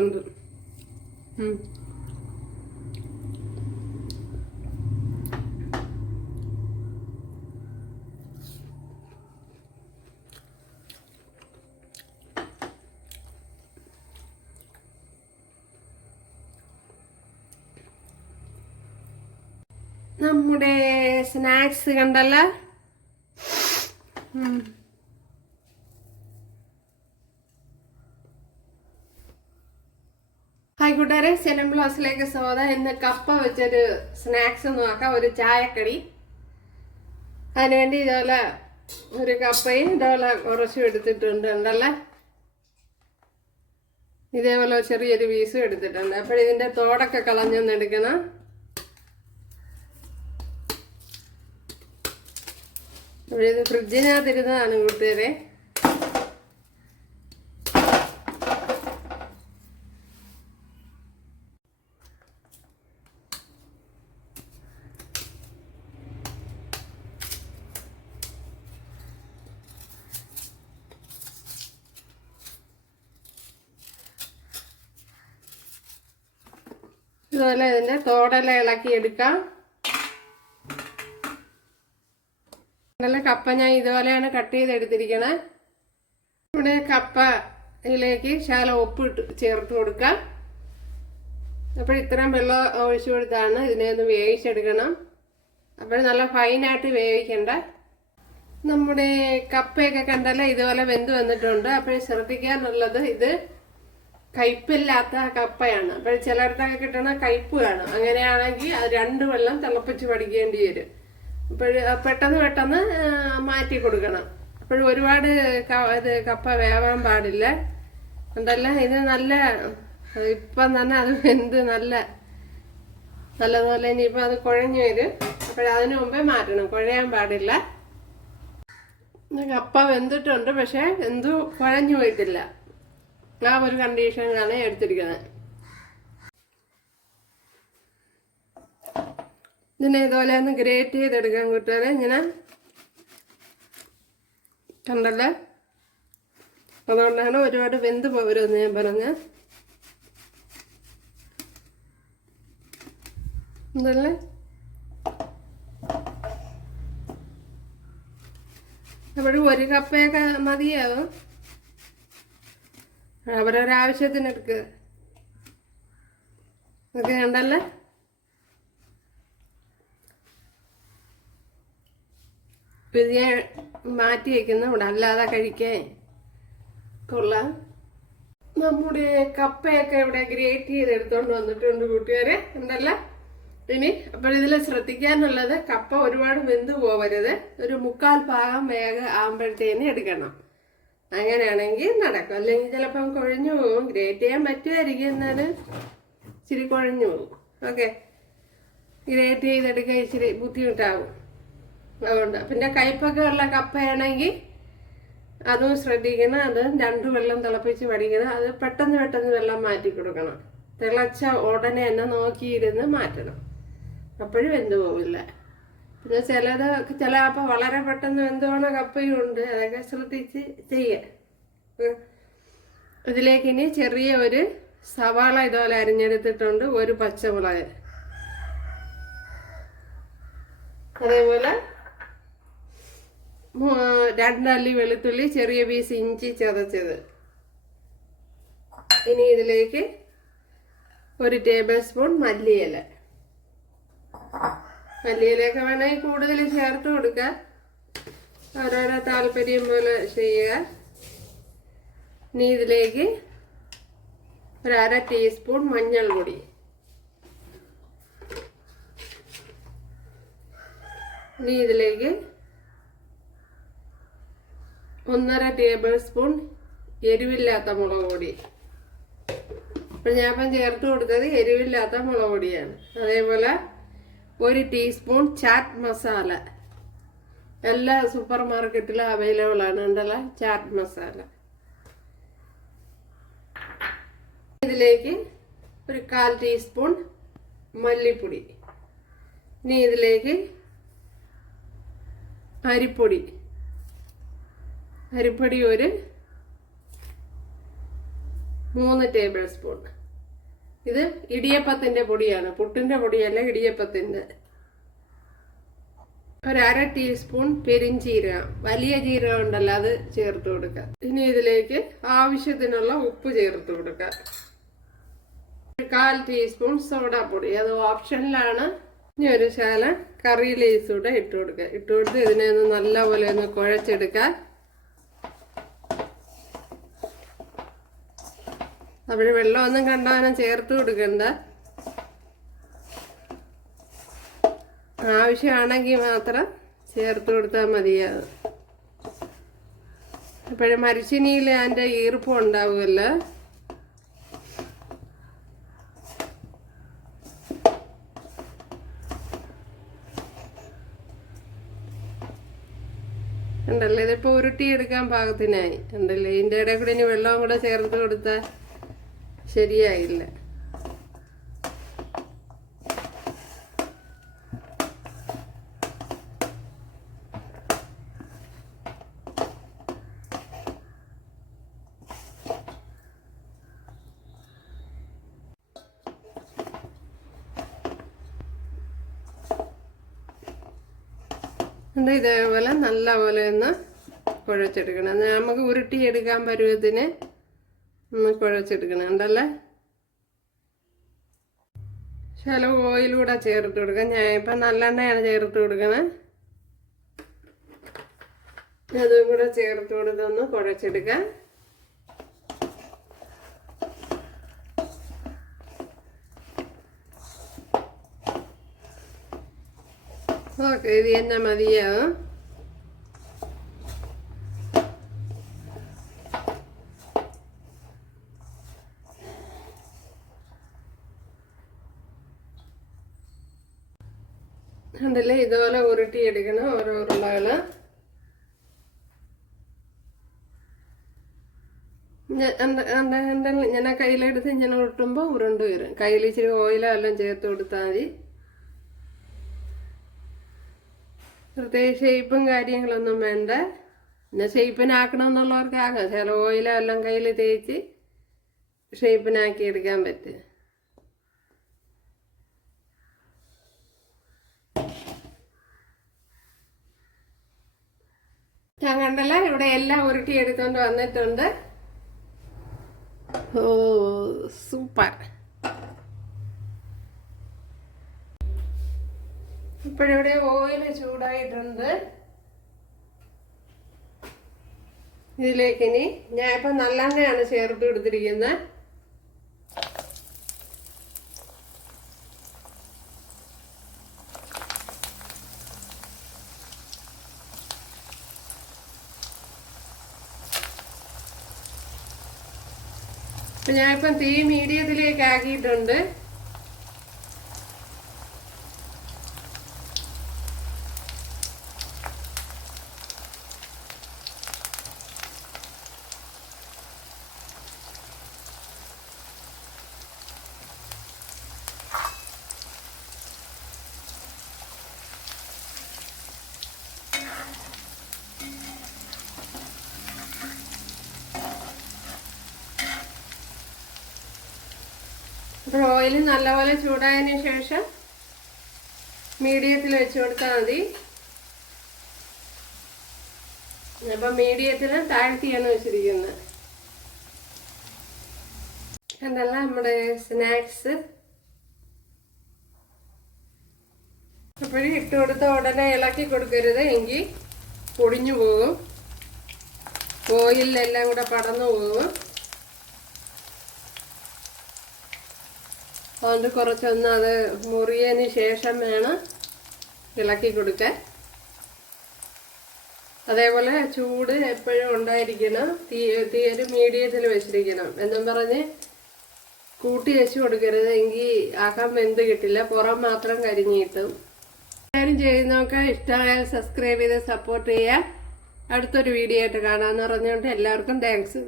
ഉണ്ട്. നമ്മുടെ സ്നാക്സ് കണ്ടല്ല. ഹായ് കൂട്ടുകാരെ, സെലം ബ്ലോസിലേക്ക് സ്വാഗതം. ഇന്ന് കപ്പ വെച്ചൊരു സ്നാക്സ് നോക്കാം, ഒരു ചായക്കടി. അതിനുവേണ്ടി ഇതുപോലെ ഒരു കപ്പയും ഇതുപോലെ കുറച്ചും എടുത്തിട്ടുണ്ട് ഉണ്ടല്ലേ. ഇതേപോലെ ചെറിയൊരു പീസും എടുത്തിട്ടുണ്ട്. അപ്പോഴിതിൻ്റെ തോടൊക്കെ കളഞ്ഞൊന്ന് എടുക്കണം. ഇത് ഫ്രിഡ്ജിനകത്തിരുന്നതാണ് കൂട്ടുകാരെ. ഇതുപോലെ ഇതിൻ്റെ തോടെല്ലാം ഇളക്കി എടുക്കാം. നല്ല കപ്പ ഞാൻ ഇതുപോലെയാണ് കട്ട് ചെയ്തെടുത്തിരിക്കണേ. ഇവിടെ കപ്പയിലേക്ക് ശകലം ഉപ്പ് ചേർത്ത് കൊടുക്കാം. അപ്പോൾ ഇത്രയും വെള്ളം ഒഴിച്ചു കൊടുത്താണ് ഇതിനെ ഒന്ന് വേവിച്ചെടുക്കണം. അപ്പോൾ നല്ല ഫൈനായിട്ട് വേവിക്കണ്ട. നമ്മുടെ കപ്പയൊക്കെ കണ്ടല്ലേ ഇതുപോലെ വെന്ത് വന്നിട്ടുണ്ട്. അപ്പോൾ ശ്രദ്ധിക്കാനുള്ളത്, ഇത് കയ്പില്ലാത്ത കപ്പയാണ്. അപ്പോൾ ചിലയിടത്തൊക്കെ കിട്ടണ കയ്പ് കാണും. അങ്ങനെയാണെങ്കിൽ അത് 2 വെള്ളം തിളപ്പിച്ച് പഠിക്കേണ്ടി വരും. അപ്പോൾ പെട്ടെന്ന് മാറ്റി കൊടുക്കണം. അപ്പോഴും ഒരുപാട് ഇത് കപ്പ വേവാൻ പാടില്ല. അതല്ല, ഇത് നല്ല ഇപ്പം തന്നെ അത് വെന്ത് നല്ലതുപോലെ ഇനിയിപ്പോൾ അത് കുഴഞ്ഞു വരും. അപ്പോഴതിന് മുമ്പേ മാറ്റണം, കുഴയാൻ പാടില്ല. കപ്പ വെന്തിട്ടുണ്ട്, പക്ഷേ എന്തോ കുഴഞ്ഞു പോയിട്ടില്ല. ആ ഒരു കണ്ടീഷനാണ് എടുത്തിരിക്കുന്നത്. ഇതിനെ ഇതുപോലെ ഒന്ന് ഗ്രേറ്റ് ചെയ്തെടുക്കാൻ കൂട്ടുകാരെ. ഇങ്ങനെ കണ്ടല്ലേ, അതുകൊണ്ടാണ് ഒരുപാട് വെന്ത് പോകരുതെന്ന് ഞാൻ പറഞ്ഞ. എന്തല്ലേ, അപ്പോഴും ഒരു കപ്പയൊക്കെ മതിയാകും. അവരൊരാവശ്യത്തിന് എടുക്കുക. ഇതൊക്കെ കണ്ടല്ലേ. ഇത് ഞാൻ മാറ്റി വയ്ക്കുന്നു ഇവിടെ, അല്ലാതെ കഴിക്കാൻ കൊള്ളാം. നമ്മുടെ കപ്പയൊക്കെ ഇവിടെ ഗ്രേറ്റ് ചെയ്തെടുത്തോണ്ട് വന്നിട്ടുണ്ട് കൂട്ടുകാരെ, ഉണ്ടല്ലോ. ഇനി അപ്പോൾ ഇതിൽ ശ്രദ്ധിക്കാനുള്ളത്, കപ്പ ഒരുപാട് വെന്ത് പോവരുത്. ഒരു 3/4 ഭാഗം വേഗം ആകുമ്പോഴത്തേന് എടുക്കണം. അങ്ങനെയാണെങ്കിൽ നടക്കും. അല്ലെങ്കിൽ ചിലപ്പം കുഴഞ്ഞു പോകും. ഗ്രേറ്റ് ചെയ്യാൻ പറ്റുമായിരിക്കും, എന്നാലും ഇച്ചിരി കുഴഞ്ഞു പോകും. ഓക്കെ, ഗ്രേറ്റ് ചെയ്തെടുക്കാൻ ഇച്ചിരി ബുദ്ധിമുട്ടാകും. അതുകൊണ്ട് പിന്നെ കയ്പൊക്കെ ഉള്ള കപ്പയാണെങ്കിൽ അതും ശ്രദ്ധിക്കണം. അത് 2 വെള്ളം തിളപ്പിച്ച് പഠിക്കണം. അത് പെട്ടെന്ന് വെള്ളം മാറ്റി കൊടുക്കണം. തിളച്ച ഉടനെ തന്നെ നോക്കിയിരുന്ന് മാറ്റണം. അപ്പോഴും വെന്ത് പോവില്ല. പിന്നെ ചില അപ്പം വളരെ പെട്ടെന്ന് വെന്ത് പോണ കപ്പയും ഉണ്ട്. അതൊക്കെ ശ്രദ്ധിച്ച് ചെയ്യാം. ഇതിലേക്ക് ഇനി ചെറിയ ഒരു സവാള ഇതുപോലെ അരിഞ്ഞെടുത്തിട്ടുണ്ട്, ഒരു പച്ചമുളക്, അതേപോലെ 2 അല്ലി വെളുത്തുള്ളി, ചെറിയ പീസ് ഇഞ്ചി ചതച്ചത്. ഇനി ഇതിലേക്ക് 1 ടേബിൾ സ്പൂൺ മല്ലിയില. മല്ലിയിലൊക്കെ വേണമെങ്കിൽ കൂടുതൽ ചേർത്ത് കൊടുക്കുക, ഓരോരോ താല്പര്യം പോലെ ചെയ്യുക. ഇനി ഇതിലേക്ക് 1/2 ടീസ്പൂൺ മഞ്ഞൾപ്പൊടി, ഇനി ഇതിലേക്ക് 1/2 ടേബിൾ സ്പൂൺ എരിവില്ലാത്ത മുളക് പൊടി. അപ്പോൾ ഞാനിപ്പം ചേർത്ത് കൊടുത്തത് എരിവില്ലാത്ത മുളക് പൊടിയാണ്. അതേപോലെ 1 ടീസ്പൂൺ ചാറ്റ് മസാല. എല്ലാ സൂപ്പർ മാർക്കറ്റിലും അവൈലബിൾ ആണ്, ഉണ്ടല്ലോ ചാറ്റ് മസാല. ഇതിലേക്ക് 1/4 ടീസ്പൂൺ മല്ലിപ്പൊടി. ഇനി ഇതിലേക്ക് അരിപ്പൊടി 3 ടേബിൾ സ്പൂൺ. ഇത് ഇടിയപ്പത്തിൻ്റെ പൊടിയാണ്, പുട്ടിൻ്റെ പൊടിയല്ല, ഇടിയപ്പത്തിൻ്റെ. 1/2 ടീസ്പൂൺ പെരിഞ്ചീരകം, വലിയ ജീരകം ഉണ്ടല്ലോ, അത് ചേർത്ത് കൊടുക്കുക. ഇനി ഇതിലേക്ക് ആവശ്യത്തിനുള്ള ഉപ്പ് ചേർത്ത് കൊടുക്കുക. 1/4 ടീസ്പൂൺ സോഡാപ്പൊടി, അത് ഓപ്ഷനിലാണ്. ഇനി ഒരു ശകലം കറി ലീവ്സ് കൂടെ ഇട്ട് കൊടുക്കുക. ഇട്ട് കൊടുത്ത് ഇതിനെ ഒന്ന് നല്ലപോലെ ഒന്ന് കുഴച്ചെടുക്കുക. അവിടെ വെള്ളമൊന്നും കണ്ടാലും ചേർത്ത് കൊടുക്കണ്ട. ആവശ്യമാണെങ്കിൽ മാത്രം ചേർത്ത് കൊടുത്താൽ മതിയാകും. അപ്പോഴും മരച്ചീനിയിൽ അതിൻ്റെ ഈർപ്പം ഉണ്ടാവുമല്ലോ. ഉണ്ടല്ലേ, ഇതിപ്പോൾ ഉരുട്ടിയെടുക്കാൻ പാകത്തിനായി. ഉണ്ടല്ലേ, ഇതിൻ്റെ ഇടയിൽ കൂടി ഇനി വെള്ളവും കൂടെ ചേർത്ത് കൊടുത്താൽ ശരിയായില്ല. ഇതേപോലെ നല്ലപോലെ ഒന്ന് കുഴച്ചെടുക്കണം. നമുക്ക് ഉരുട്ടിയെടുക്കാൻ പരുവത്തിന് ഒന്ന് കുഴച്ചെടുക്കണം. ഉണ്ടല്ലേ, ശകലം ഓയിലൂടെ ചേർത്ത് കൊടുക്കാം. ഞാൻ ഇപ്പം നല്ലെണ്ണയാണ് ചേർത്ത് കൊടുക്കണേ. അതും കൂടെ ചേർത്ത് കൊടുത്തൊന്ന് കുഴച്ചെടുക്കാം. ഓക്കെ, ഇത് തന്നെ മതിയാകും. ഉണ്ടല്ലേ, ഇതുപോലെ ഉരുട്ടിയെടുക്കണം ഓരോ ഉരുളകള്. ഞാൻ കയ്യിലെടുത്ത് ഇങ്ങനെ ഉരുട്ടുമ്പോൾ ഉരുണ്ട് വരും. കയ്യിൽ ഇച്ചിരി ഓയിലോ എല്ലാം ചേർത്ത് കൊടുത്താൽ മതി. പ്രത്യേക ഷേപ്പും കാര്യങ്ങളൊന്നും വേണ്ട. പിന്നെ ഷേപ്പിനാക്കണമെന്നുള്ളവർക്ക് ആകാം. ചില ഓയിലോ എല്ലാം കയ്യിൽ തേച്ച് ഷേപ്പിനാക്കി എടുക്കാൻ പറ്റും. ഞാൻ കണ്ടല്ല, ഇവിടെ എല്ലാം ഉരുട്ടി എടുത്തോണ്ട് വന്നിട്ടുണ്ട്. ഓ സൂപ്പർ. ഇപ്പോഴിവിടെ ഓയിൽ ചൂടായിട്ടുണ്ട്. ഇതിലേക്ക് ഇനി ഞാൻ ഇപ്പം നല്ലെണ്ണയാണ് ചേർത്ത് കൊടുത്തിരിക്കുന്നത്. അപ്പം ഞാനിപ്പം തീ മീഡിയത്തിലേക്ക് ആക്കിയിട്ടുണ്ട്. അപ്പോൾ ഓയിൽ നല്ലപോലെ ചൂടായതിന് ശേഷം മീഡിയത്തിൽ വെച്ച് കൊടുത്താൽ മതി. അപ്പം മീഡിയത്തിൽ താഴ്ത്തിയാണ് വെച്ചിരിക്കുന്നത്. കണ്ടല്ല നമ്മുടെ സ്നാക്സ്. അപ്പോഴും ഇട്ട് കൊടുത്ത ഉടനെ ഇളക്കി കൊടുക്കരുത്, എങ്കിൽ പൊടിഞ്ഞു പോകും, ഓയിലെല്ലാം കൂടെ പടന്നു പോകും. അതുകൊണ്ട് കുറച്ചൊന്ന് അത് മുറിയതിന് ശേഷം വേണം ഇളക്കി കൊടുക്കാൻ. അതേപോലെ ചൂട് എപ്പോഴും ഉണ്ടായിരിക്കണം. തീയൊരു മീഡിയത്തിൽ വെച്ചിരിക്കണം. എന്നും പറഞ്ഞ് കൂട്ടി വെച്ച് കൊടുക്കരുത്, എങ്കിൽ അകം വെന്ത് കിട്ടില്ല, പുറം മാത്രം കരിഞ്ഞ് കിട്ടും. എല്ലാവരും ചെയ്ത് നോക്കാം. ഇഷ്ടമായാൽ സബ്സ്ക്രൈബ് ചെയ്ത് സപ്പോർട്ട് ചെയ്യുക. അടുത്തൊരു വീഡിയോ ആയിട്ട് കാണാമെന്ന് പറഞ്ഞുകൊണ്ട് എല്ലാവർക്കും താങ്ക്സ്.